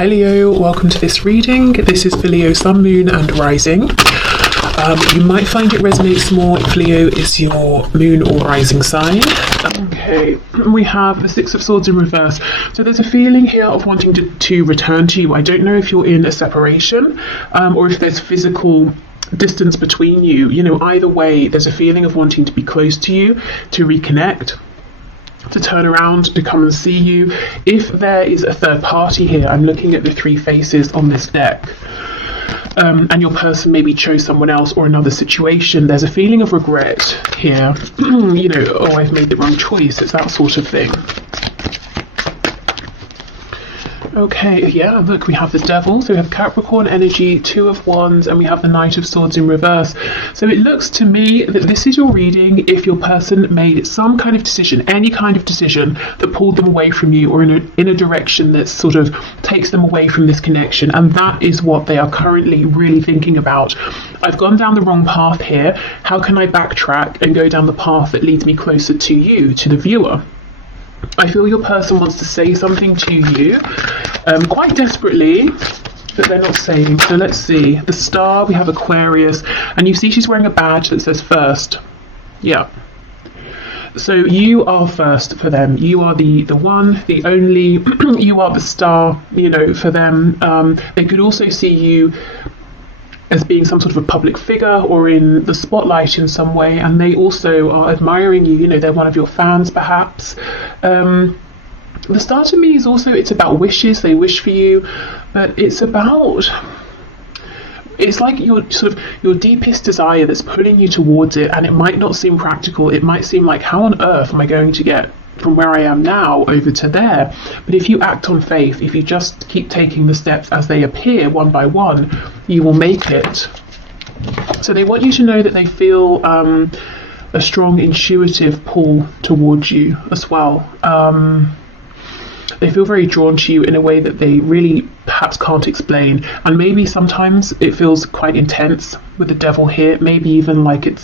Hi Leo, welcome to this reading. This is for Leo Sun, Moon and Rising. You might find it resonates more if Leo is your moon or rising sign. Okay, we have the Six of Swords in reverse. So there's a feeling here of wanting to return to you. I don't know if you're in a separation or if there's physical distance between you. You know, either way, there's a feeling of wanting to be close to you, to reconnect, to turn around, to come and see you. If there is a third party here, I'm looking at the three faces on this deck, and your person maybe chose someone else or another situation, there's a feeling of regret here. You know, oh, I've made the wrong choice. It's that sort of thing. Okay, yeah, look, we have the Devil, so we have Capricorn energy, Two of Wands, and we have the Knight of Swords in reverse. So it looks to me that this is your reading if your person made some kind of decision, any kind of decision that pulled them away from you or in a direction that sort of takes them away from this connection, and that is what they are currently really thinking about. I've gone down the wrong path here. How can I backtrack and go down the path that leads me closer to you, to the viewer? I feel your person wants to say something to you quite desperately, but they're not saying. So let's see. The Star, we have Aquarius, and you see she's wearing a badge that says first. Yeah. So you are first for them. You are the one, the only. You are the star, you know, for them. They could also see you as being some sort of a public figure or in the spotlight in some way, and they also are admiring you. You know, they're one of your fans perhaps. The Star to me is also, it's about wishes. They wish for you, but it's like your deepest desire that's pulling you towards it, and it might not seem practical. It might seem like, how on earth am I going to get from where I am now over to there? But if you act on faith, if you just keep taking the steps as they appear one by one, you will make it. So they want you to know that they feel a strong intuitive pull towards you as well. They feel very drawn to you in a way that they really perhaps can't explain, and maybe sometimes it feels quite intense with the Devil here. Maybe even like it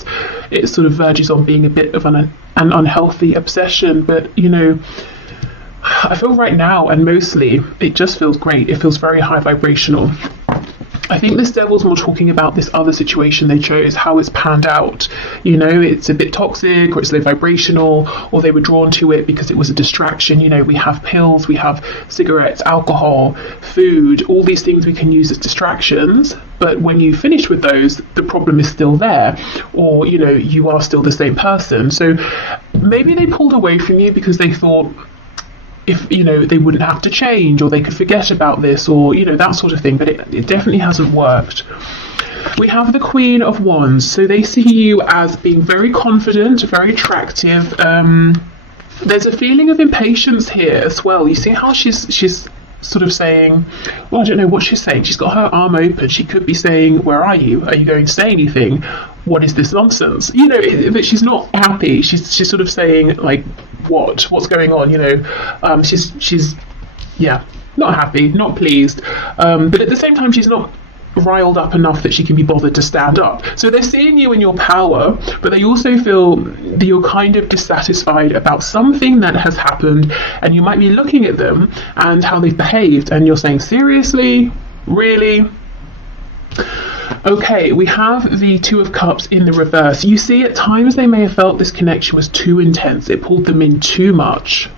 sort of verges on being a bit of an unhealthy obsession. But you know, I feel right now, and mostly, it just feels great. It feels very high vibrational. I think this Devil's more talking about this other situation they chose, how it's panned out. You know, it's a bit toxic, or it's low vibrational, or they were drawn to it because it was a distraction. You know, we have pills, we have cigarettes, alcohol, food, all these things we can use as distractions. But when you finish with those, the problem is still there, or, you know, you are still the same person. So maybe they pulled away from you because they thought, if, you know, they wouldn't have to change, or they could forget about this, or, you know, that sort of thing. But it definitely hasn't worked. We have the Queen of Wands. So they see you as being very confident, very attractive. There's a feeling of impatience here as well. You see how she's sort of saying, well, I don't know what she's saying. She's got her arm open. She could be saying, where are you? Are you going to say anything? What is this nonsense? You know, but she's not happy. She's sort of saying, like, what's going on? You know, she's yeah, not happy, not pleased, but at the same time she's not riled up enough that she can be bothered to stand up. So they're seeing you in your power, but they also feel that you're kind of dissatisfied about something that has happened, and you might be looking at them and how they've behaved, and you're saying, seriously, really? Okay, we have the Two of Cups in the reverse. You see, at times they may have felt this connection was too intense. It pulled them in too much.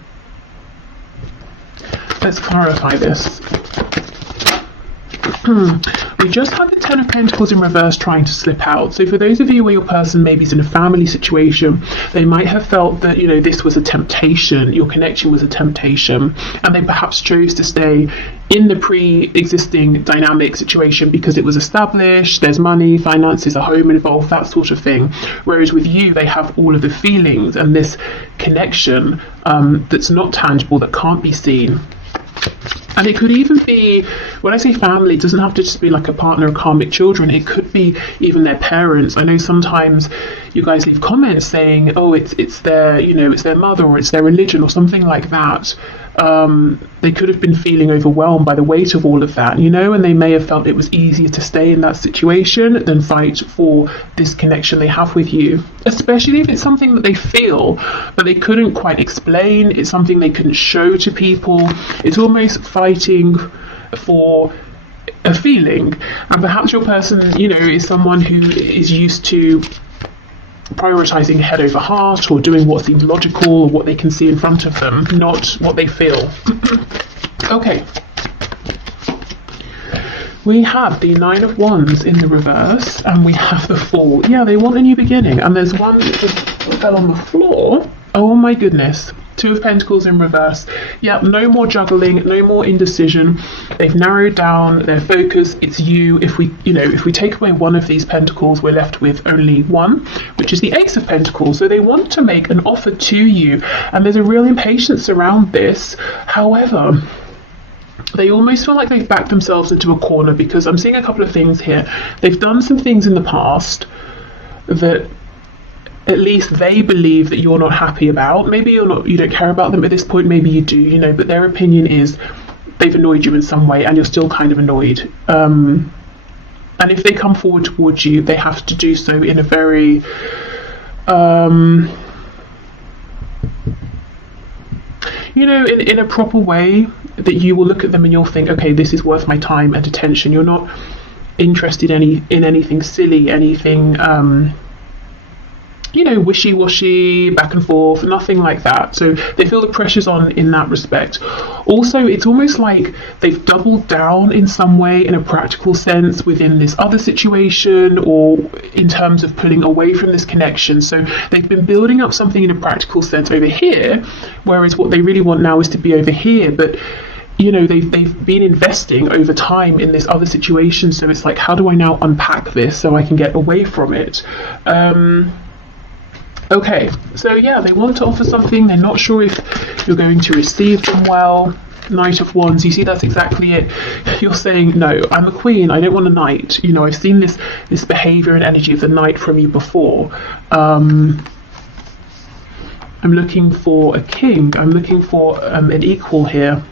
Let's clarify this. We just had the Ten of Pentacles in reverse trying to slip out. So for those of you where your person maybe is in a family situation, they might have felt that, you know, this was a temptation, your connection was a temptation, and they perhaps chose to stay in the pre-existing dynamic situation because it was established, there's money, finances, a home involved, that sort of thing. Whereas with you, they have all of the feelings and this connection that's not tangible, that can't be seen. And it could even be, when I say family, it doesn't have to just be like a partner or karmic children. It could be even their parents. I know sometimes you guys leave comments saying, oh, it's their, you know, it's their mother, or it's their religion, or something like that. They could have been feeling overwhelmed by the weight of all of that, you know, and they may have felt it was easier to stay in that situation than fight for this connection they have with you, especially if it's something that they feel but they couldn't quite explain. It's something they couldn't show to people. It's almost fighting for a feeling. And perhaps your person, is someone who is used to prioritizing head over heart, or doing what seems logical or what they can see in front of them, not what they feel. Okay. We have the Nine of Wands in the reverse, and we have the Fool. Yeah, they want a new beginning. And there's one that just fell on the floor. Oh my goodness. Two of Pentacles in reverse. Yeah, no more juggling, no more indecision. They've narrowed down their focus. It's you. If we take away one of these pentacles, we're left with only one, which is the Ace of Pentacles. So they want to make an offer to you, and there's a real impatience around this. However, they almost feel like they've backed themselves into a corner, because I'm seeing a couple of things here. They've done some things in the past that at least they believe that you're not happy about. Maybe you don't care about them at this point, maybe you do, but their opinion is they've annoyed you in some way, and you're still kind of annoyed. And if they come forward towards you, they have to do so in a very in a proper way, that you will look at them and you'll think, okay, this is worth my time and attention. You're not interested in anything silly, anything wishy-washy, back and forth, nothing like that. So they feel the pressure's on in that respect. Also, it's almost like they've doubled down in some way, in a practical sense, within this other situation, or in terms of pulling away from this connection. So they've been building up something in a practical sense over here, whereas what they really want now is to be over here. But they've been investing over time in this other situation. So it's like, how do I now unpack this so I can get away from it? Okay, so yeah, they want to offer something. They're not sure if you're going to receive them well. Knight of Wands, you see, that's exactly it. You're saying, no, I'm a queen, I don't want a knight. I've seen this behavior and energy of the knight from you before. I'm looking for a king. I'm looking for an equal here.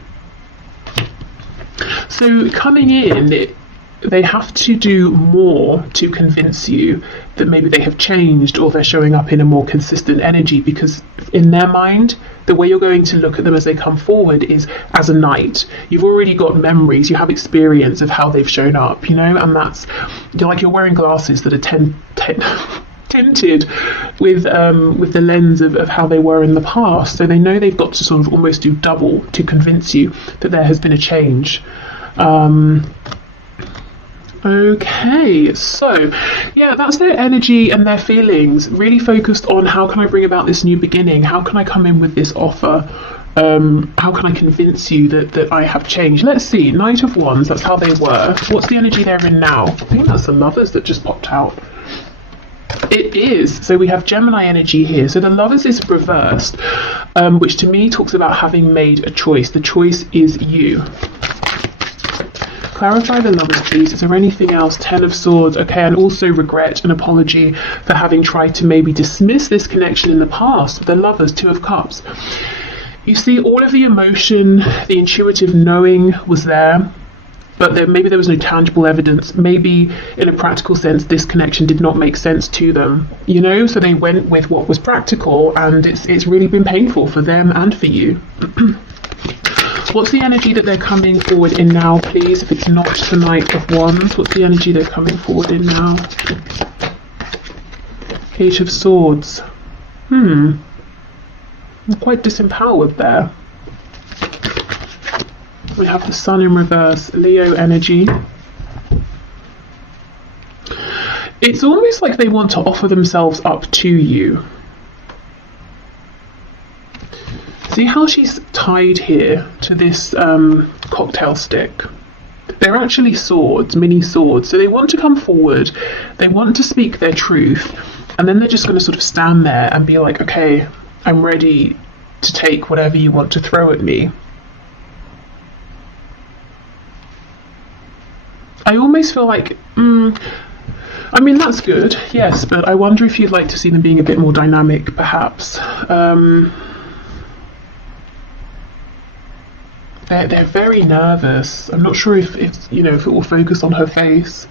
So coming in, they have to do more to convince you that maybe they have changed, or they're showing up in a more consistent energy, because in their mind, the way you're going to look at them as they come forward is as a knight. You've already got memories, you have experience of how they've shown up, and that's, you're wearing glasses that are tinted with the lens of how they were in the past. So they know they've got to sort of almost do double to convince you that there has been a change. Okay, so yeah, that's their energy and their feelings, really focused on how can I bring about this new beginning, how can I come in with this offer, how can I convince you that I have changed. Let's see, Knight of Wands, that's how they were. What's the energy they're in now? I think that's the Lovers that just popped out. It is. So we have Gemini energy here. So the Lovers is reversed, which to me talks about having made a choice. The choice is you. Clarify the Lovers, please. Is there anything else? Ten of Swords. Okay, and also regret and apology for having tried to maybe dismiss this connection in the past. The Lovers, Two of Cups. You see, all of the emotion, the intuitive knowing was there, but maybe there was no tangible evidence. Maybe in a practical sense, this connection did not make sense to them, so they went with what was practical, and it's really been painful for them and for you. What's the energy that they're coming forward in now, please? If it's not the Knight of Wands, what's the energy they're coming forward in now? Eight of Swords. I'm quite disempowered there. We have the Sun in reverse, Leo energy. It's almost like they want to offer themselves up to you. See how she's tied here to this cocktail stick? They're actually swords, mini swords. So they want to come forward, they want to speak their truth, and then they're just going to sort of stand there and be like, okay, I'm ready to take whatever you want to throw at me. I almost feel like, I mean, that's good, yes, but I wonder if you'd like to see them being a bit more dynamic, perhaps. They're very nervous. I'm not sure if it will focus on her face.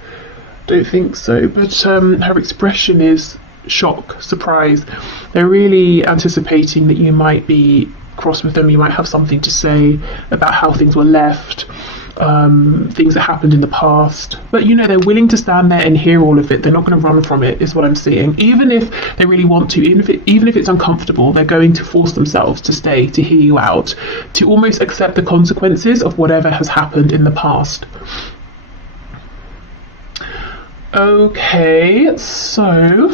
Don't think so, but her expression is shock, surprise. They're really anticipating that you might be cross with them, you might have something to say about how things were left. things that happened in the past. But you know, they're willing to stand there and hear all of it. They're not going to run from it, is what I'm seeing. Even if they really want to, even if it's uncomfortable, they're going to force themselves to stay, to hear you out, to almost accept the consequences of whatever has happened in the past. Okay, so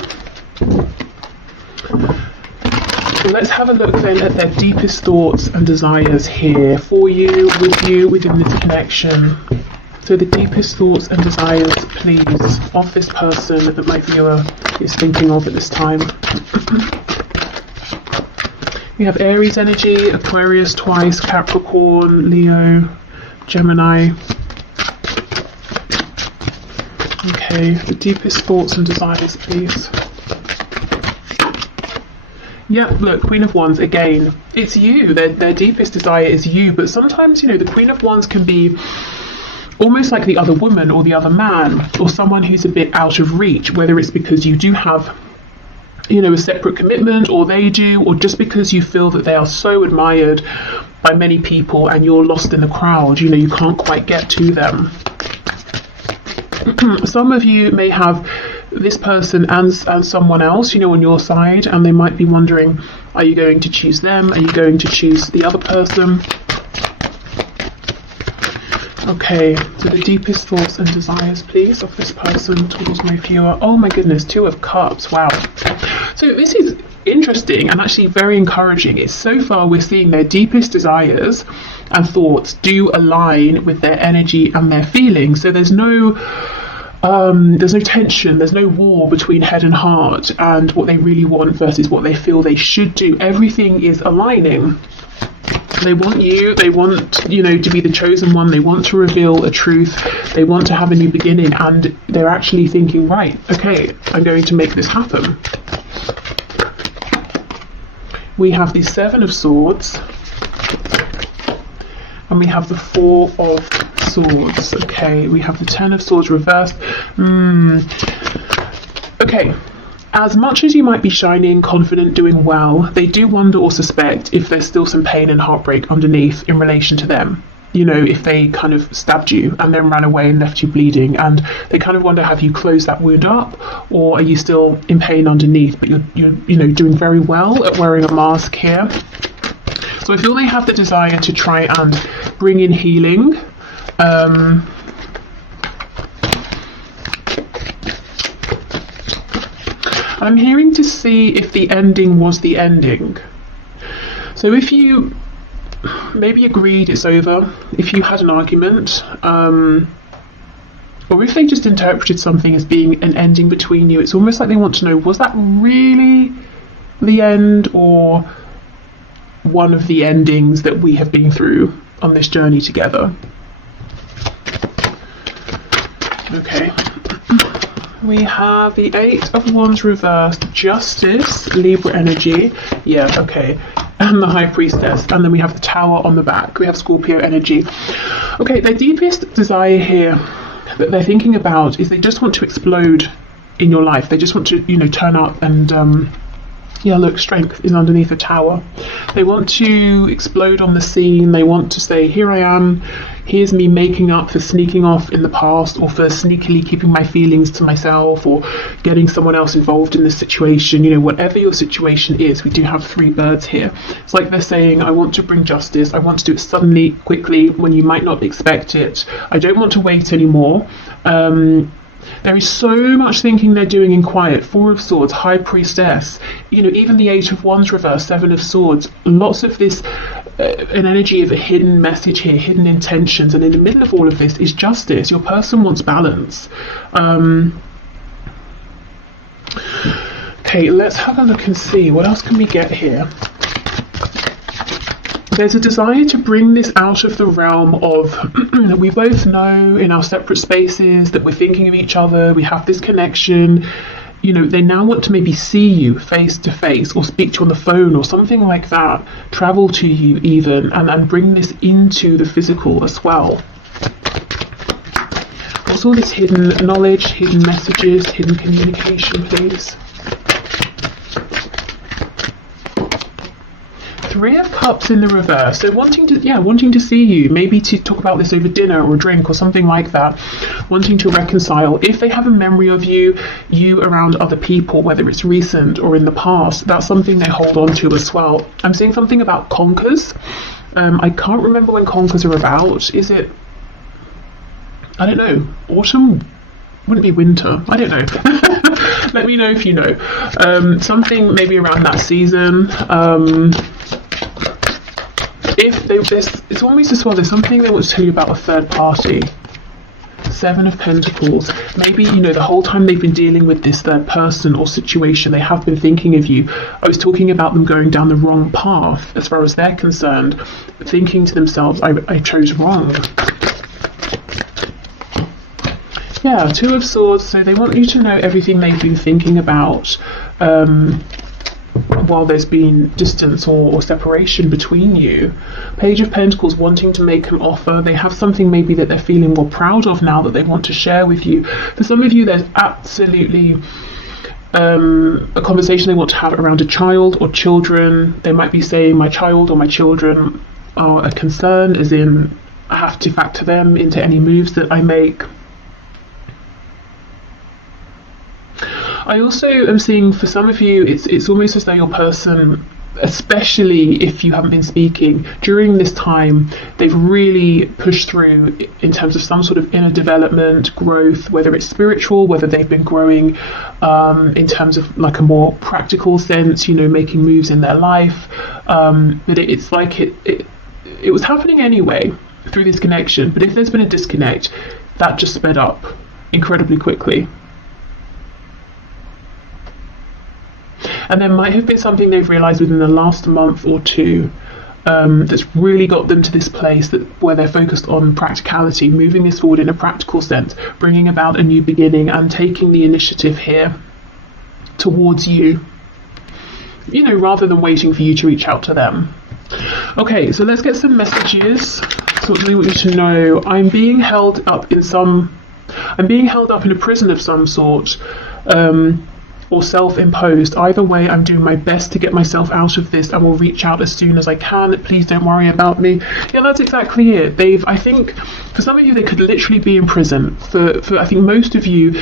let's have a look then at their deepest thoughts and desires here for you, with you, within this connection. So the deepest thoughts and desires, please, of this person that my viewer is thinking of at this time. We have Aries energy, Aquarius twice, Capricorn, Leo, Gemini. Okay, the deepest thoughts and desires, please. Yeah, look, Queen of Wands, again, it's you. Their deepest desire is you, but sometimes, you know, the Queen of Wands can be almost like the other woman or the other man, or someone who's a bit out of reach, whether it's because you do have, you know, a separate commitment, or they do, or just because you feel that they are so admired by many people and you're lost in the crowd, you know, you can't quite get to them. Some of you may have this person and someone else, you know, on your side, and they might be wondering, are you going to choose them? Are you going to choose the other person? Okay, so the deepest thoughts and desires, please, of this person towards my viewer. Oh my goodness, 2 of Cups, wow. So this is interesting and actually very encouraging. It's so far we're seeing their deepest desires and thoughts do align with their energy and their feelings. So there's no tension, there's no war between head and heart and what they really want versus what they feel they should do. Everything is aligning. They want you, they want, you know, to be the chosen one, they want to reveal a truth, they want to have a new beginning, and they're actually thinking, right, okay, I'm going to make this happen. We have the 7 of Swords, and we have the 4 of Swords. Okay, we have the 10 of Swords reversed. Okay, as much as you might be shining, confident, doing well, they do wonder or suspect if there's still some pain and heartbreak underneath in relation to them. You know, if they kind of stabbed you and then ran away and left you bleeding, and they kind of wonder, have you closed that wound up, or are you still in pain underneath, but you're you know, doing very well at wearing a mask here. So I feel they have the desire to try and bring in healing. I'm hearing to see if the ending was the ending. So if you maybe agreed it's over, if you had an argument, or if they just interpreted something as being an ending between you, it's almost like they want to know, was that really the end, or one of the endings that we have been through on this journey together? Okay. We have the 8 of Wands reversed, Justice, Libra energy, yeah, okay, and the High Priestess, and then we have the Tower on the back. We have Scorpio energy. Okay, their deepest desire here that they're thinking about is they just want to explode in your life. They just want to, you know, turn up and yeah, look, strength is underneath the Tower. They want to explode on the scene. They want to say, here I am, here's me making up for sneaking off in the past, or for sneakily keeping my feelings to myself, or getting someone else involved in this situation. You know, whatever your situation is, we do have 3 birds here. It's like they're saying, I want to bring justice. I want to do it suddenly, quickly, when you might not expect it. I don't want to wait anymore. There is so much thinking they're doing in quiet. 4 of Swords, High Priestess, you know, even the 8 of Wands reverse, 7 of Swords. Lots of this, an energy of a hidden message here, hidden intentions, and in the middle of all of this is justice. Your person wants balance. Okay, let's have a look and see, what else can we get here? There's a desire to bring this out of the realm of, we both know in our separate spaces that we're thinking of each other, we have this connection. You know, they now want to maybe see you face to face, or speak to you on the phone or something like that, travel to you even, and bring this into the physical as well. What's all this hidden knowledge, hidden messages, hidden communication, please? Three of Cups in the reverse. So wanting to see you, maybe to talk about this over dinner or a drink or something like that. Wanting to reconcile. If they have a memory of you around other people, whether it's recent or in the past, that's something they hold on to as well. I'm seeing something about conkers. I can't remember when conkers are about. Is it, I don't know, autumn? Wouldn't it be winter? I don't know. Let me know if you know. Something maybe around that season. It's almost as well, there's something they want to tell you about a third party. Seven of Pentacles. Maybe, the whole time they've been dealing with this third person or situation, they have been thinking of you. I was talking about them going down the wrong path as far as they're concerned, thinking to themselves, I chose wrong. Yeah, Two of Swords. So they want you to know everything they've been thinking about while there's been distance or separation between you. Page of Pentacles, wanting to make an offer. They have something maybe that they're feeling more proud of now that they want to share with you. For some of you, there's absolutely a conversation they want to have around a child or children. They might be saying, my child or my children are a concern, as in I have to factor them into any moves that I make. I also am seeing for some of you, it's almost as though your person, especially if you haven't been speaking, during this time, they've really pushed through in terms of some sort of inner development, growth, whether it's spiritual, whether they've been growing in terms of like a more practical sense, making moves in their life. But it's like it was happening anyway through this connection. But if there's been a disconnect, that just sped up incredibly quickly. And there might have been something they've realised within the last month or two that's really got them to this place where they're focused on practicality, moving this forward in a practical sense, bringing about a new beginning and taking the initiative here towards you, rather than waiting for you to reach out to them. Okay, so let's get some messages. So what do we want you to know? I'm being held up in a prison of some sort. Or self-imposed. Either way, I'm doing my best to get myself out of this and will reach out as soon as I can. Please don't worry about me. Yeah, that's exactly it. I think for some of you, they could literally be in prison. For I think most of you,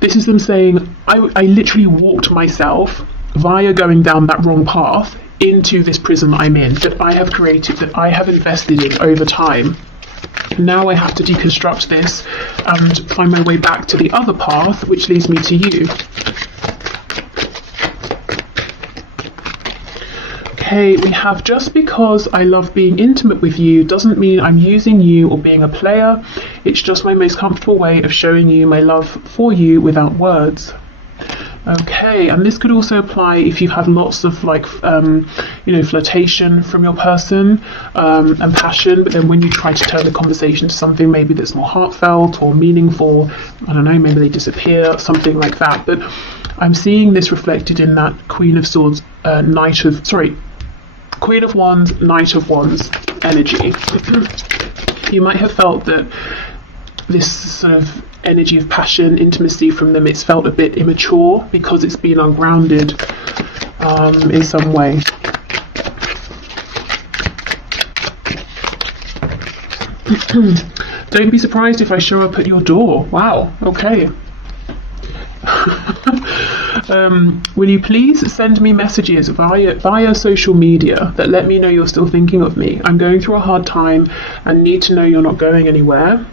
this is them saying, I literally walked myself via going down that wrong path into this prison that I'm in, that I have created, that I have invested in over time. Now I have to deconstruct this and find my way back to the other path, which leads me to you. Okay, we have, just because I love being intimate with you doesn't mean I'm using you or being a player. It's just my most comfortable way of showing you my love for you without words. Okay, and this could also apply if you've had lots of flirtation from your person and passion, but then when you try to turn the conversation to something maybe that's more heartfelt or meaningful, I don't know, maybe they disappear, something like that. But I'm seeing this reflected in that Queen of Swords, Queen of Wands, Knight of Wands energy. You might have felt that this sort of energy of passion, intimacy from them, it's felt a bit immature because it's been ungrounded in some way. Don't be surprised if I show up at your door. Wow, okay. Will you please send me messages via social media that let me know you're still thinking of me? I'm going through a hard time and need to know you're not going anywhere.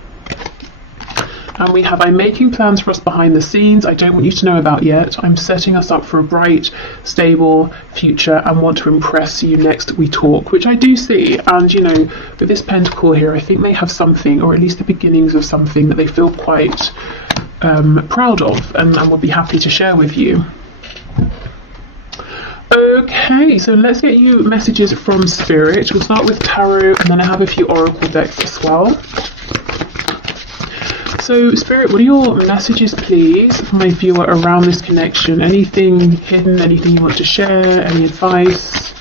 And we have, I'm making plans for us behind the scenes I don't want you to know about yet. I'm setting us up for a bright, stable future and want to impress you next we talk, which I do see. And, with this pentacle here, I think they have something, or at least the beginnings of something that they feel quite proud of and would be happy to share with you. Okay, so let's get you messages from Spirit. We'll start with Tarot, and then I have a few Oracle decks as well. So, Spirit, what are your messages, please, for my viewer around this connection? Anything hidden, anything you want to share, any advice?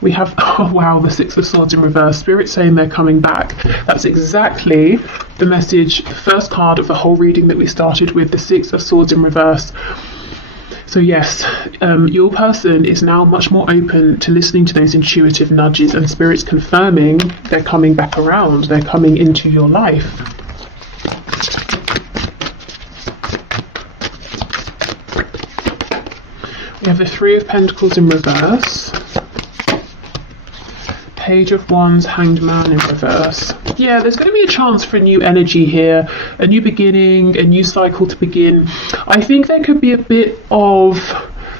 We have, oh wow, the Six of Swords in reverse. Spirit saying they're coming back. That's exactly the message, the first card of the whole reading that we started with, the Six of Swords in reverse. So yes, your person is now much more open to listening to those intuitive nudges, and spirits confirming they're coming back around, they're coming into your life. We have the Three of Pentacles in reverse, Page of Wands, Hanged Man in reverse. Yeah, there's going to be a chance for a new energy here, a new beginning, a new cycle to begin. I think there could be a bit of,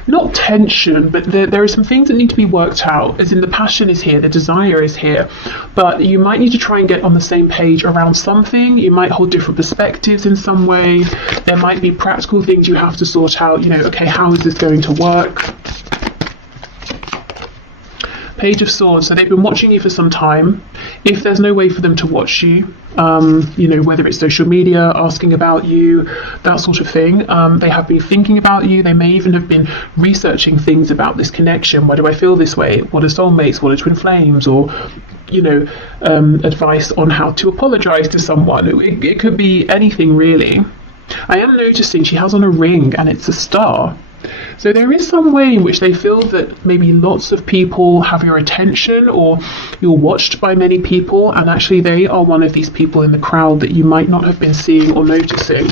not tension, but there are some things that need to be worked out, as in the passion is here, the desire is here, but you might need to try and get on the same page around something. You might hold different perspectives in some way. There might be practical things you have to sort out, okay, how is this going to work? Page of Swords, so they've been watching you for some time. If there's no way for them to watch you, whether it's social media, asking about you, that sort of thing, they have been thinking about you. They may even have been researching things about this connection. Why do I feel this way? What are soulmates? What are twin flames? Or, advice on how to apologize to someone. It could be anything, really. I am noticing she has on a ring, and it's a star. So there is some way in which they feel that maybe lots of people have your attention, or you're watched by many people, and actually they are one of these people in the crowd that you might not have been seeing or noticing.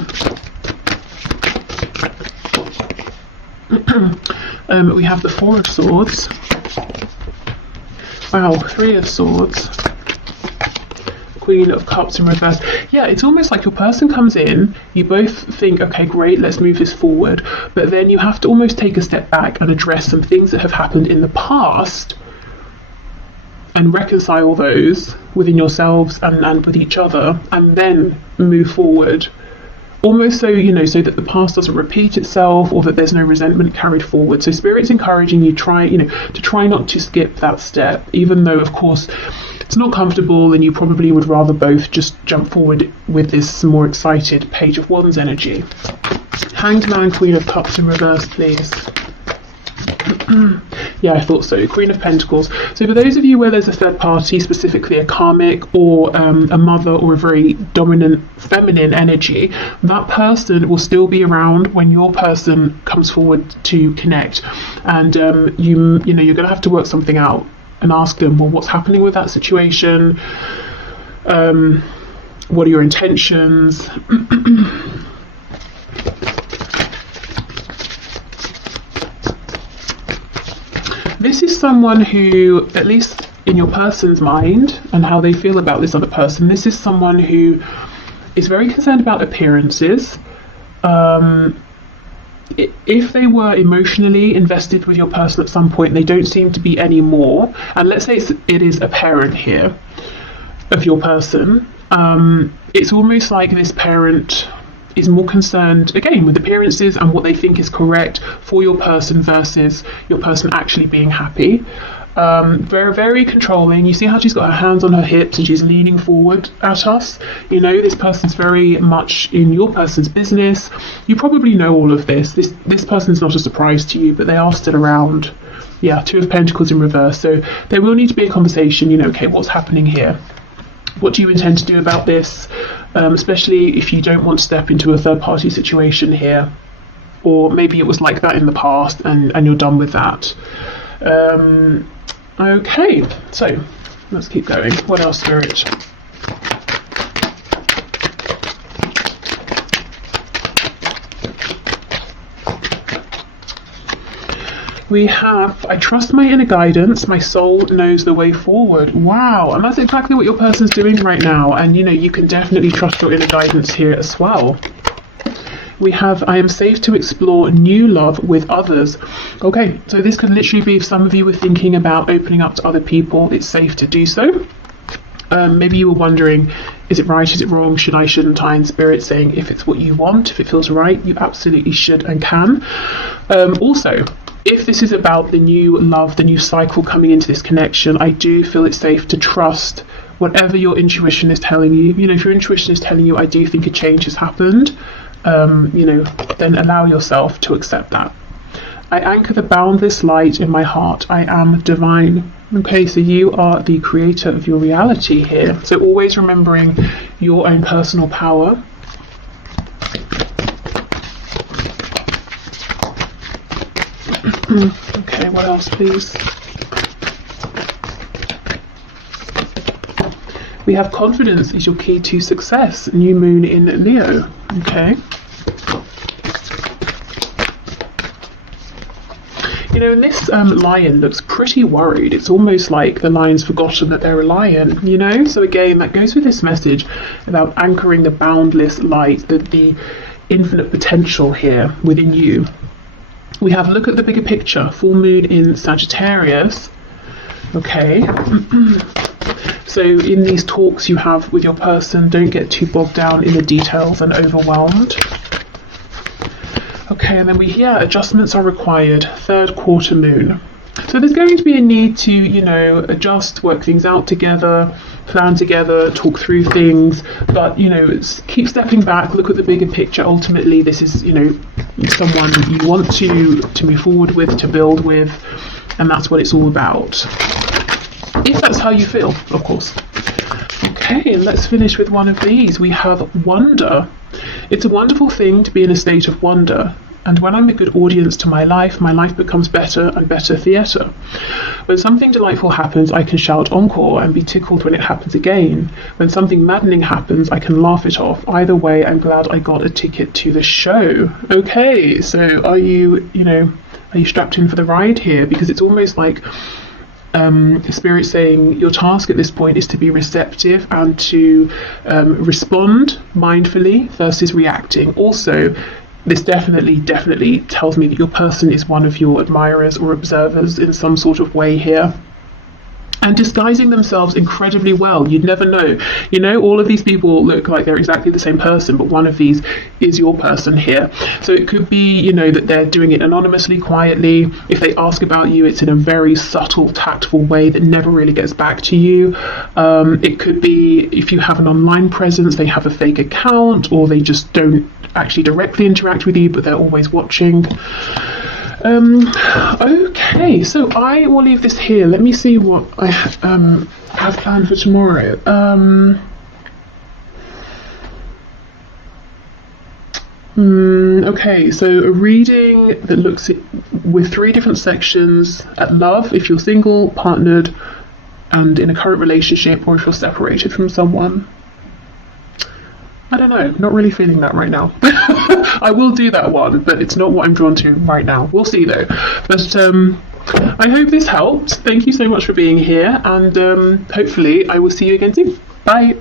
We have the Four of Swords. Wow, Three of Swords. Queen of Cups in reverse. Yeah, it's almost like your person comes in, you both think, okay, great, let's move this forward, but then you have to almost take a step back and address some things that have happened in the past and reconcile those within yourselves and with each other, and then move forward. Almost so, so that the past doesn't repeat itself, or that there's no resentment carried forward. So Spirit's encouraging you to try not to skip that step, even though, of course, it's not comfortable, and you probably would rather both just jump forward with this more excited Page of Wands energy. Hanged Man, Queen of Cups in reverse, please. Yeah, I thought so. Queen of Pentacles. So for those of you where there's a third party, specifically a karmic or a mother or a very dominant feminine energy, that person will still be around when your person comes forward to connect, and you're going to have to work something out and ask them, well, what's happening with that situation? What are your intentions? This is someone who, at least in your person's mind and how they feel about this other person, this is someone who is very concerned about appearances. If they were emotionally invested with your person at some point, they don't seem to be anymore. And let's say it is a parent here of your person. It's almost like this parent is more concerned, again, with appearances and what they think is correct for your person versus your person actually being happy. Very, very controlling. You see how she's got her hands on her hips and she's leaning forward at us? This person's very much in your person's business. You probably know all of this. This person's not a surprise to you, but they are still around. Yeah, Two of Pentacles in reverse. So there will need to be a conversation, okay, what's happening here? What do you intend to do about this? Especially if you don't want to step into a third party situation here. Or maybe it was like that in the past and you're done with that. Okay, so let's keep going. What else, Spirit? We have, I trust my inner guidance, my soul knows the way forward. Wow, and that's exactly what your person's doing right now. And you can definitely trust your inner guidance here as well. We have, I am safe to explore new love with others. Okay, so this could literally be if some of you were thinking about opening up to other people, it's safe to do so. Maybe you were wondering, is it right, is it wrong, shouldn't I? And Spirit saying, if it's what you want, if it feels right, you absolutely should and can. Also, if this is about the new love, the new cycle coming into this connection, I do feel it's safe to trust whatever your intuition is telling you. If your intuition is telling you, I do think a change has happened, then allow yourself to accept that. I anchor the boundless light in my heart. I am divine. Okay, so you are the creator of your reality here. So always remembering your own personal power. Okay, what else, please? We have confidence is your key to success. New moon in Leo. Okay. You know, and this lion looks pretty worried. It's almost like the lion's forgotten that they're a lion, you know? So again, that goes with this message about anchoring the boundless light, the infinite potential here within you. We have look at the bigger picture, full moon in Sagittarius. Okay. So in these talks you have with your person, don't get too bogged down in the details and overwhelmed. Okay, and then adjustments are required. Third quarter moon. So there's going to be a need to, you know, adjust, work things out together, plan together, talk through things, but, you know, keep stepping back, look at the bigger picture. Ultimately, this is, you know, someone you want to move forward with, to build with, and that's what it's all about. If that's how you feel, of course. Okay, and let's finish with one of these. We have wonder. It's a wonderful thing to be in a state of wonder, and when I'm a good audience to my life becomes better and better theatre. When something delightful happens, I can shout encore and be tickled when it happens again. When something maddening happens, I can laugh it off. Either way, I'm glad I got a ticket to the show. Okay, so are you strapped in for the ride here? Because it's almost like Spirit saying your task at this point is to be receptive and to respond mindfully versus reacting. Also, this definitely tells me that your person is one of your admirers or observers in some sort of way here, and disguising themselves incredibly well. You'd never know. You know, all of these people look like they're exactly the same person, but one of these is your person here. So it could be, you know, that they're doing it anonymously, quietly. If they ask about you, it's in a very subtle, tactful way that never really gets back to you. It could be, if you have an online presence, they have a fake account, or they just don't actually directly interact with you, but they're always watching. Okay, so I will leave this here. Let me see what I have planned for tomorrow. Okay, so a reading that looks with 3 different sections at love, if you're single, partnered, and in a current relationship, or if you're separated from someone. I don't know, not really feeling that right now. I will do that one, but it's not what I'm drawn to right now. We'll see though. But I hope this helped. Thank you so much for being here, and hopefully I will see you again soon. Bye.